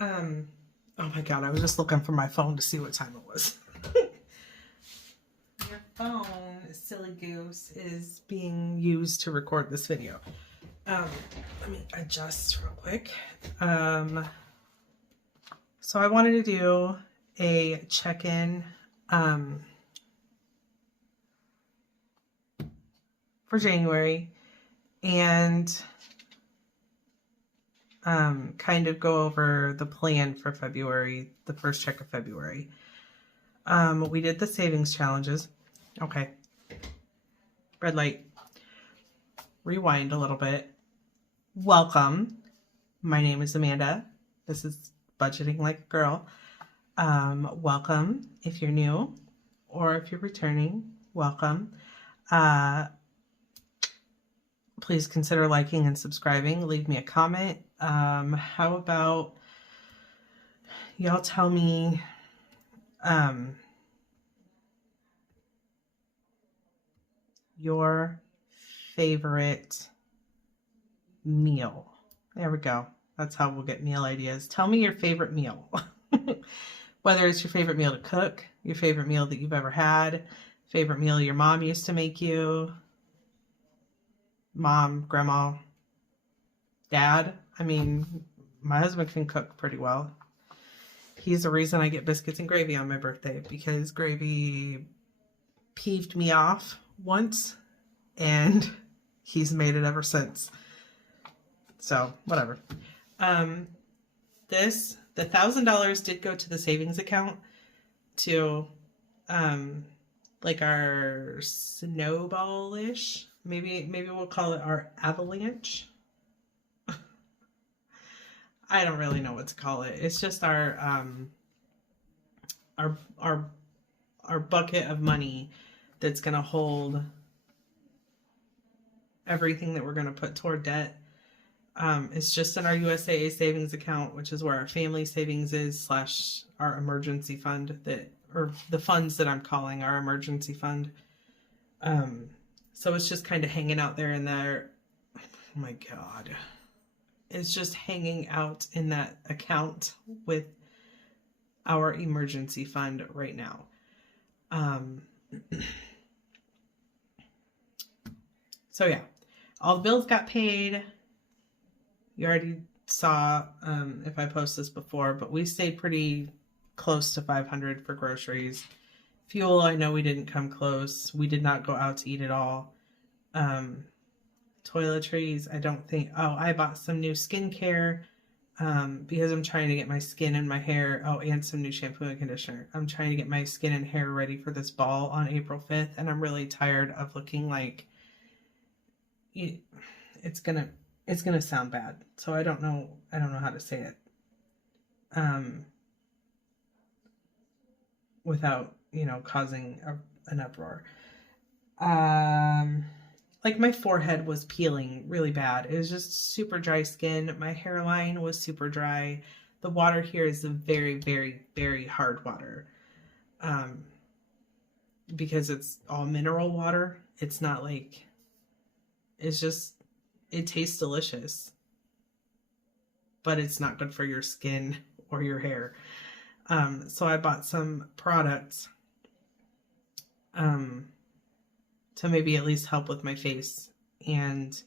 And, oh my God, I was just looking for my phone to see what time it was. Your phone, silly goose, is being used to record this video. Let me adjust real quick. So I wanted to do a check-in for January and kind of go over the plan for February, the first check of February. We did the savings challenges. Okay. Red light. Rewind a little bit. Welcome. My name is Amanda. This is Budgeting Like a Girl. Welcome if you're new, or if you're returning, welcome. Please consider liking and subscribing. Leave me a comment. How about y'all tell me your favorite meal. There we go. That's how we'll get meal ideas. Tell me your favorite meal. Whether it's your favorite meal to cook, your favorite meal that you've ever had, favorite meal your mom used to make you, mom, grandma, dad. I mean, my husband can cook pretty well. He's the reason I get biscuits and gravy on my birthday, because gravy peeved me off once and he's made it ever since. So whatever. The $1,000 did go to the savings account to like our snowball-ish. Maybe we'll call it our avalanche. I don't really know what to call it. It's just our bucket of money that's gonna hold everything that we're gonna put toward debt. It's just in our USAA savings account, which is where our family savings is / our emergency fund, or the funds that I'm calling our emergency fund. So it's just kind of hanging out there in there. Oh my God. It's just hanging out in that account with our emergency fund right now. So yeah, all the bills got paid. You already saw if I post this before, but we stayed pretty close to $500 for groceries. Fuel, I know we didn't come close. We did not go out to eat at all. Toiletries, I don't think. Oh, I bought some new skincare because I'm trying to get my skin and my hair. Oh, and some new shampoo and conditioner. I'm trying to get my skin and hair ready for this ball on April 5th, and I'm really tired of looking like it's gonna sound bad, so I don't know how to say it without causing an uproar. Like my forehead was peeling really bad. It was just super dry skin. My hairline was super dry. The water here is a very, very, very hard water because it's all mineral water. It's not like, it tastes delicious, but it's not good for your skin or your hair. So I bought some products to maybe at least help with my face and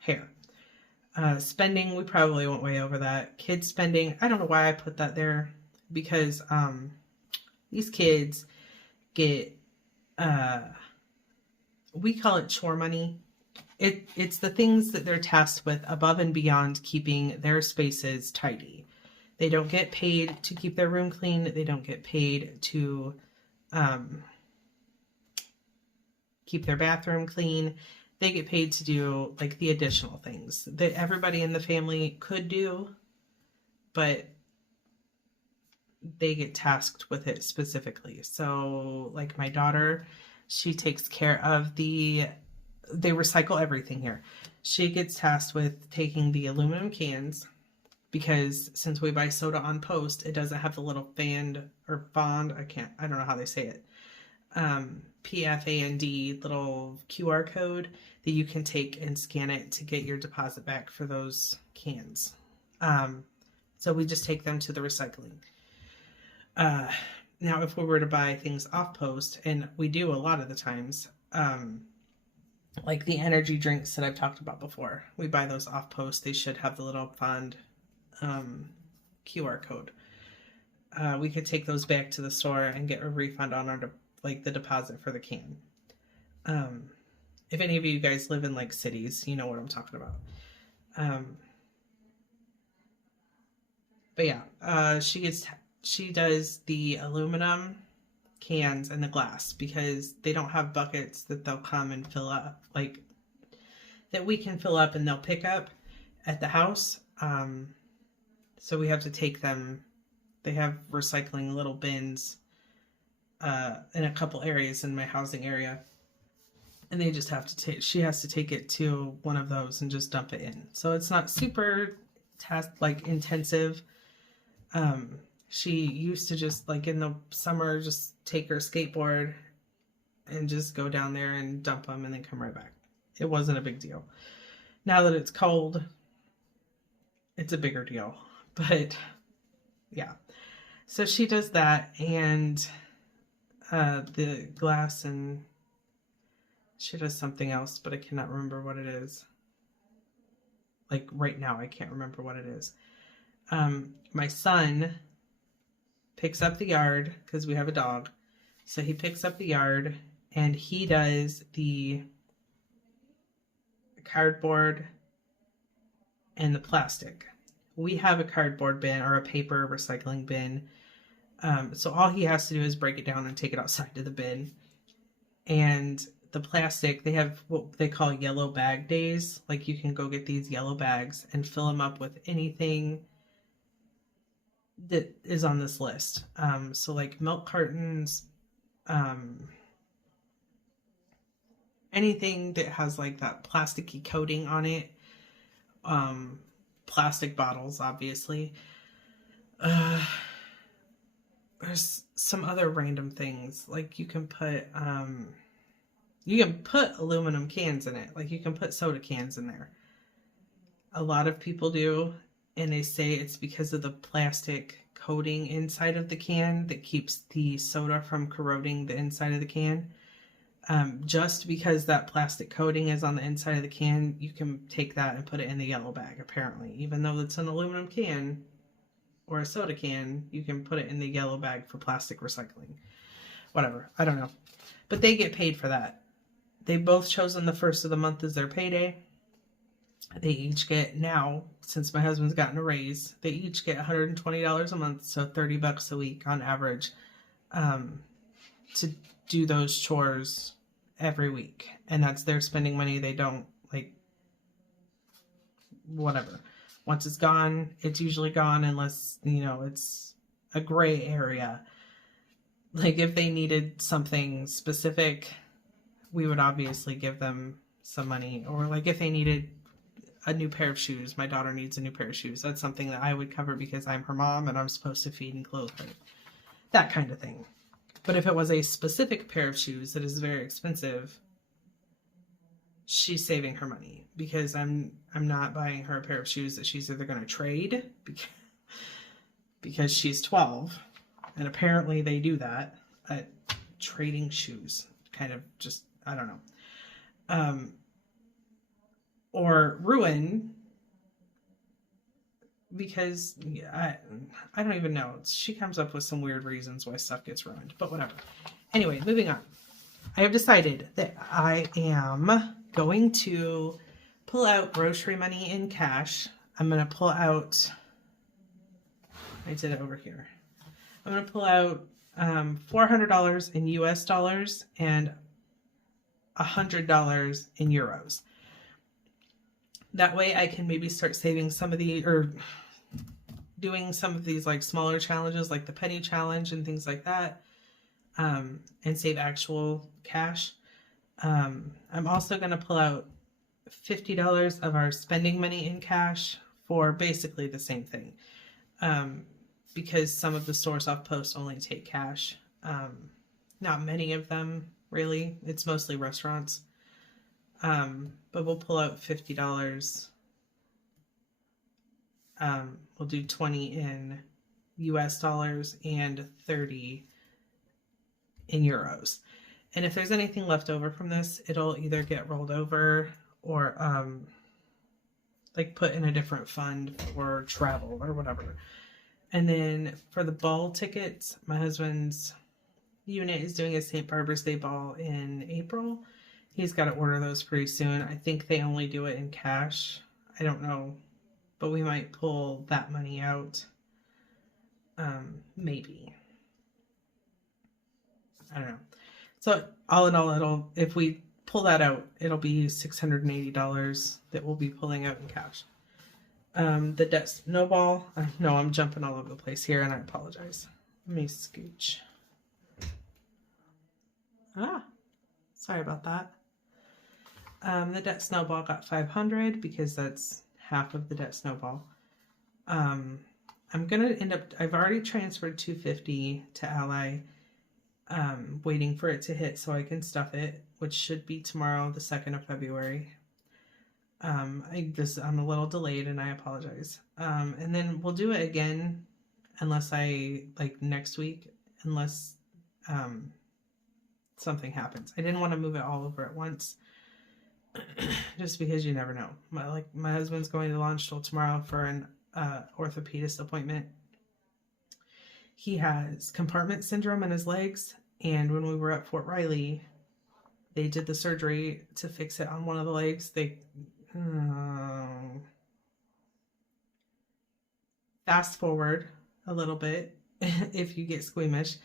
hair. Spending, we probably went way over that. Kids spending, I don't know why I put that there, because these kids get, we call it chore money. It's the things that they're tasked with above and beyond keeping their spaces tidy. They don't get paid to keep their room clean. They don't get paid to keep their bathroom clean. They get paid to do like the additional things that everybody in the family could do, but they get tasked with it specifically. So like my daughter, she takes care of they recycle everything here. She gets tasked with taking the aluminum cans, because since we buy soda on post, it doesn't have the little band or bond. I don't know how they say it. PFAND little QR code that you can take and scan it to get your deposit back for those cans. So we just take them to the recycling. Now, if we were to buy things off post, and we do a lot of the times, like the energy drinks that I've talked about before, we buy those off post. They should have the little fond QR code. We could take those back to the store and get a refund on our like the deposit for the can. If any of you guys live in like cities, you know what I'm talking about. But yeah, she does the aluminum cans and the glass because they don't have buckets that they'll come and fill up, like that we can fill up and they'll pick up at the house. So we have to take them. They have recycling little bins in a couple areas in my housing area. And they just have to she has to take it to one of those and just dump it in. So it's not super intensive. She used to just like in the summer, just take her skateboard and just go down there and dump them and then come right back. It wasn't a big deal. Now that it's cold, it's a bigger deal, but yeah. So she does that, and the glass, and she does something else, but I cannot remember what it is. Like right now, I can't remember what it is. My son picks up the yard because we have a dog. So he picks up the yard and he does the cardboard and the plastic. We have a cardboard bin or a paper recycling bin. So all he has to do is break it down and take it outside to the bin. And the plastic, they have what they call yellow bag days. Like you can go get these yellow bags and fill them up with anything that is on this list. So like milk cartons, anything that has like that plasticky coating on it, plastic bottles, obviously. There's some other random things like you can put aluminum cans in it. Like you can put soda cans in there. A lot of people do, and they say it's because of the plastic coating inside of the can that keeps the soda from corroding the inside of the can. Just because that plastic coating is on the inside of the can, you can take that and put it in the yellow bag, apparently. Even though it's an aluminum can or a soda can, you can put it in the yellow bag for plastic recycling. Whatever. I don't know. But they get paid for that. They've both chosen the first of the month as their payday. They each get now, since my husband's gotten a raise, they each get $120 a month, so $30 a week on average, to do those chores every week. And that's their spending money. They don't, like, whatever. Once it's gone, it's usually gone unless, you know, it's a gray area. Like, if they needed something specific, we would obviously give them some money. Or, like, if they needed a new pair of shoes, my daughter needs a new pair of shoes. That's something that I would cover because I'm her mom and I'm supposed to feed and clothe her. That kind of thing. But if it was a specific pair of shoes that is very expensive, she's saving her money because I'm not buying her a pair of shoes that she's either going to trade because she's 12, and apparently they do that at trading shoes. Kind of just, I don't know. Or ruin because I don't even know. She comes up with some weird reasons why stuff gets ruined, but whatever. Anyway, moving on. I have decided that I am going to pull out grocery money in cash. I'm going to pull out, I did it over here. I'm going to pull out $400 in US dollars and $100 in euros. That way I can maybe start saving some of the, or doing some of these like smaller challenges like the penny challenge and things like that, and save actual cash. I'm also going to pull out $50 of our spending money in cash for basically the same thing, because some of the stores off post only take cash. Not many of them really. It's mostly restaurants. But we'll pull out $50 We'll do 20 in US dollars and 30 in euros. And if there's anything left over from this, it'll either get rolled over or like put in a different fund for travel or whatever. And then for the ball tickets, my husband's unit is doing a St. Barbara's Day ball in April. He's got to order those pretty soon. I think they only do it in cash. I don't know, but we might pull that money out. Maybe. I don't know. So all in all, if we pull that out, it'll be $680 that we'll be pulling out in cash. The debt snowball. No, I'm jumping all over the place here, and I apologize. Let me scooch. Sorry about that. The debt snowball got $500 because that's half of the debt snowball. I'm gonna end up. I've already transferred $250 to Ally. Waiting for it to hit so I can stuff it, which should be tomorrow, the 2nd of February. I'm a little delayed and I apologize. And then we'll do it again unless next week, unless something happens. I didn't want to move it all over at once just because you never know. My husband's going to Launchville tomorrow for an orthopedist appointment. He has compartment syndrome in his legs, and when we were at Fort Riley, they did the surgery to fix it on one of the legs. Fast forward a little bit, if you get squeamish,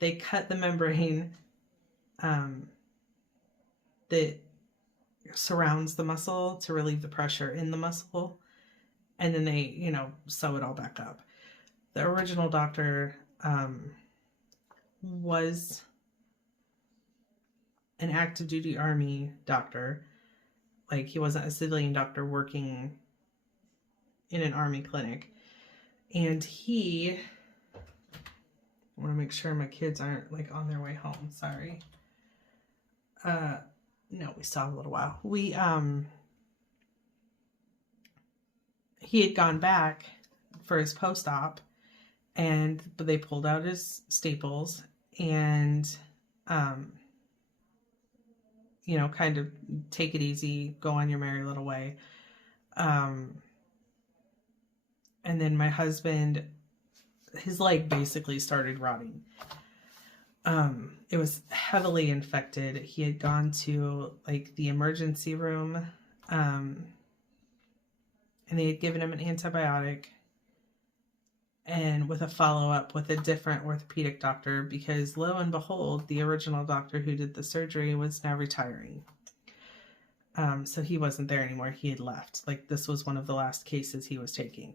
they cut the membrane that surrounds the muscle to relieve the pressure in the muscle, and then they, sew it all back up. The original doctor was an active duty Army doctor. Like, he wasn't a civilian doctor working in an Army clinic. And I want to make sure my kids aren't on their way home. Sorry. No, we still have a little while. He had gone back for his post-op, but they pulled out his staples and, kind of take it easy, go on your merry little way. And then my husband, his leg basically started rotting. It was heavily infected. He had gone to the emergency room, and they had given him an antibiotic, and with a follow-up with a different orthopedic doctor, because lo and behold, the original doctor who did the surgery was now retiring. So he wasn't there anymore. He had left. This was one of the last cases he was taking.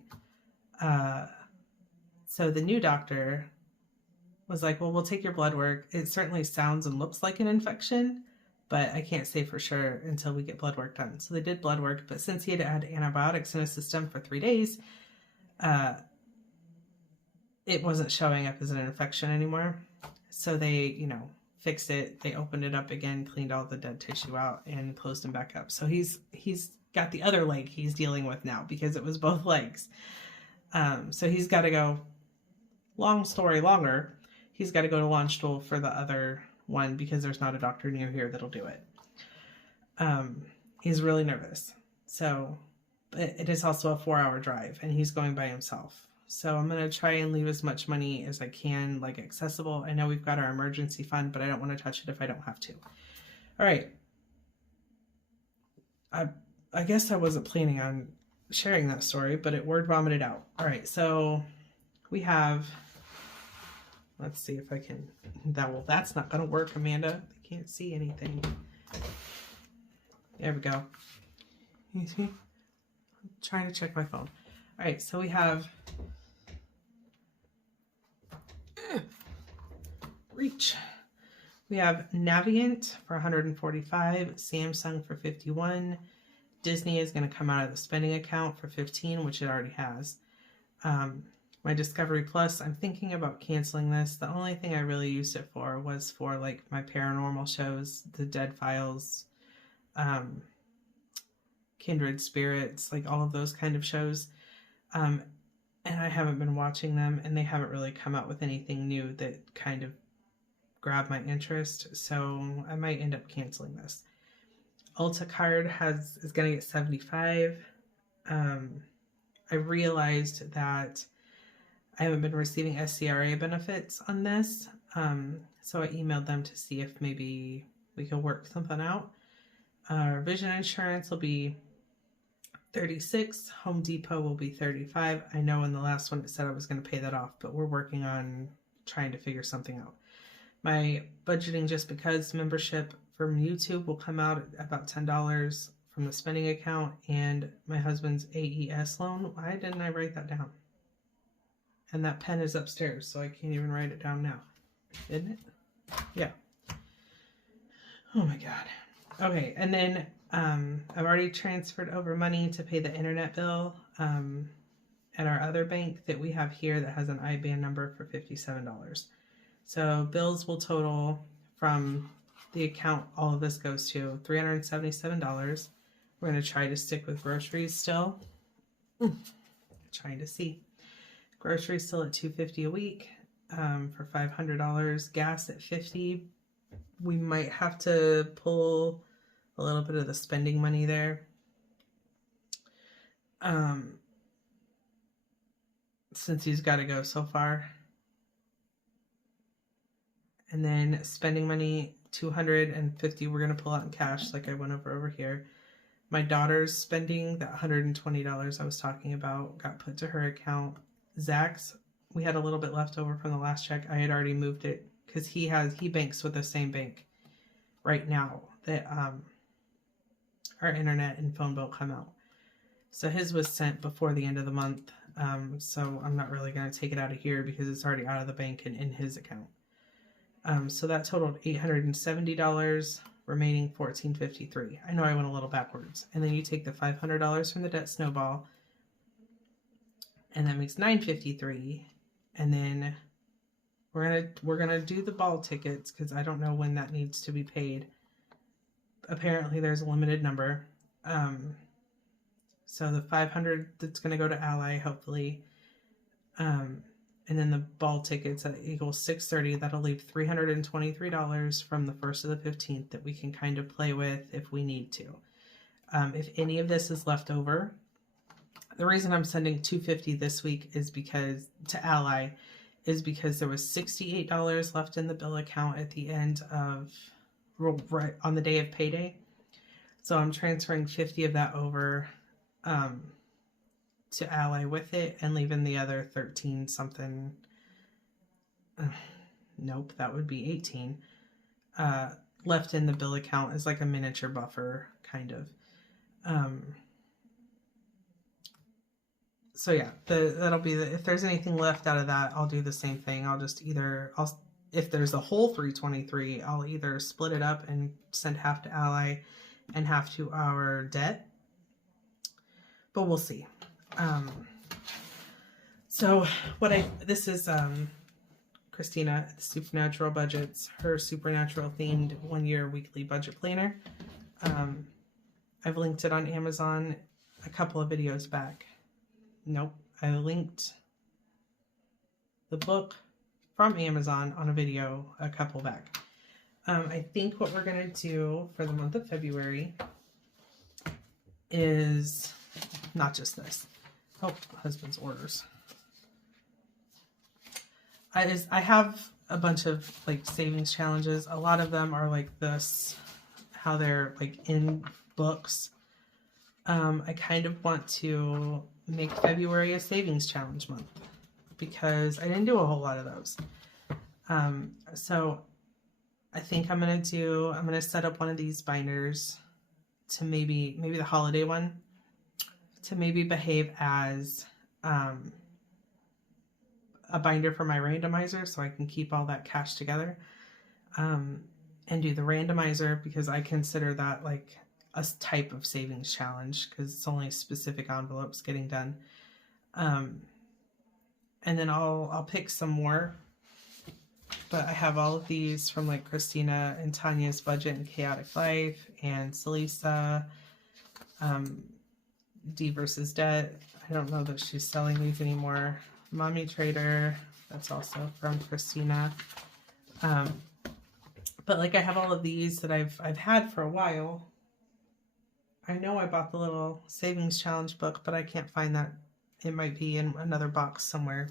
So the new doctor was like, well, we'll take your blood work. It certainly sounds and looks like an infection, but I can't say for sure until we get blood work done. So they did blood work, but since he had had antibiotics in his system for 3 days, it wasn't showing up as an infection anymore. So they, fixed it. They opened it up again, cleaned all the dead tissue out, and closed him back up. So he's got the other leg he's dealing with now because it was both legs. So he's got to go, long story longer, he's got to go to Launchville for the other one because there's not a doctor near here that'll do it. He's really nervous. So, but it is also a 4-hour drive, and he's going by himself. So I'm going to try and leave as much money as I can, accessible. I know we've got our emergency fund, but I don't want to touch it if I don't have to. All right. I guess I wasn't planning on sharing that story, but it word vomited out. All right. So we have, let's see if I can, that's not going to work, Amanda. I can't see anything. There we go. You see? I'm trying to check my phone. All right. So we have reach. We have Navient for 145, Samsung for 51. Disney is going to come out of the spending account for 15, which it already has. My Discovery Plus, I'm thinking about canceling this. The only thing I really used it for was for my paranormal shows, the Dead Files, Kindred Spirits, all of those kind of shows. And I haven't been watching them, and they haven't really come out with anything new that kind of grabbed my interest, so I might end up canceling this. Ulta card is going to get 75. I realized that I haven't been receiving SCRA benefits on this, so I emailed them to see if maybe we could work something out. Vision insurance will be 36. Home Depot will be 35. I know in the last one it said I was going to pay that off, but we're working on trying to figure something out. My budgeting just because membership from YouTube will come out at about $10 from the spending account, and my husband's AES loan. Why didn't I write that down? And that pen is upstairs, so I can't even write it down now. Isn't it? Yeah. Oh my God. Okay, and then I've already transferred over money to pay the internet bill at our other bank that we have here that has an IBAN number for $57. So bills will total from the account all of this goes to $377. We're going to try to stick with groceries still. Trying to see. Groceries still at $250 a week for $500. Gas at $50. We might have to pull a little bit of the spending money there. Since he's got to go so far. And then spending money, $250 we're going to pull out in cash like I went over here. My daughter's spending, that $120 I was talking about, got put to her account. Zach's, we had a little bit left over from the last check. I had already moved it because he banks with the same bank right now that our internet and phone bill come out. So his was sent before the end of the month. So I'm not really going to take it out of here because it's already out of the bank and in his account. So that totaled $870, remaining $1,453. I know I went a little backwards. And then you take the $500 from the debt snowball, and that makes $953. And then we're gonna do the ball tickets because I don't know when that needs to be paid. Apparently, there's a limited number. So the $500 that's gonna go to Ally, hopefully. And then the ball tickets that equals $630. That'll leave $323 from the 1st to the 15th that we can kind of play with if we need to. If any of this is left over, the reason I'm sending $250 this week is because to Ally is because there was $68 left in the bill account at the end of right on the day of payday. So I'm transferring 50 of that over to Ally with it and leaving the other 13 something. Nope, that would be 18 left in the bill account as like a miniature buffer kind of. So yeah, that'll be if there's anything left out of that, I'll do the same thing. If there's a whole 323, I'll either split it up and send half to Ally and half to our debt. But we'll see. So this is Christina at the Supernatural Budgets, her supernatural themed 1-year weekly budget planner. I've linked it on Amazon a couple of videos back. Nope, I linked the book from Amazon on a video a couple back. I think what we're going to do for the month of February is not just this. Oh, husband's orders. I have a bunch of like savings challenges. A lot of them are like this, how they're like in books. I kind of want to make February a savings challenge month because I didn't do a whole lot of those. So I think I'm going to set up one of these binders to maybe the holiday one to maybe behave as a binder for my randomizer so I can keep all that cash together and do the randomizer because I consider that like a type of savings challenge because it's only specific envelopes getting done. And then I'll pick some more, but I have all of these from like Christina and Tanya's Budget and Chaotic Life and Celisa, D versus Debt. I I don't know that she's selling these anymore. Mommy Trader, that's also from Christina. But like I have all of these that I've had for a while. I know I bought the little savings challenge book, but I can't find that. It might be in another box somewhere.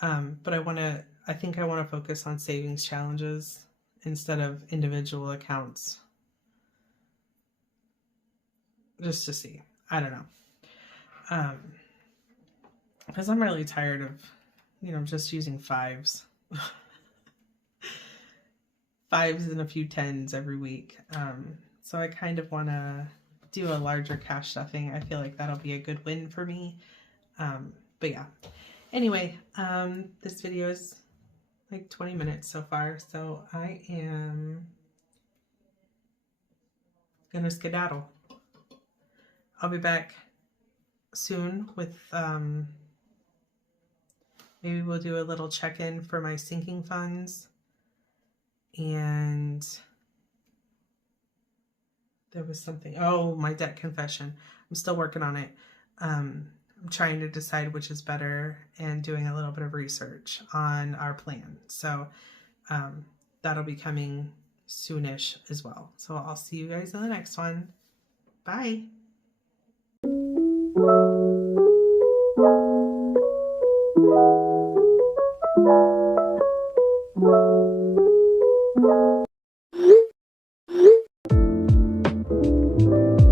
But I think I want to focus on savings challenges instead of individual accounts. Just to see. I don't know. Because I'm really tired of, just using fives. Fives and a few tens every week. So I kind of want to do a larger cash stuffing. I feel like that'll be a good win for me. But yeah. Anyway, this video is like 20 minutes so far, so I am gonna skedaddle. I'll be back soon with, maybe we'll do a little check-in for my sinking funds. And there was something, oh, my debt confession. I'm still working on it. I'm trying to decide which is better and doing a little bit of research on our plan. So that'll be coming soonish as well. So I'll see you guys in the next one. Bye.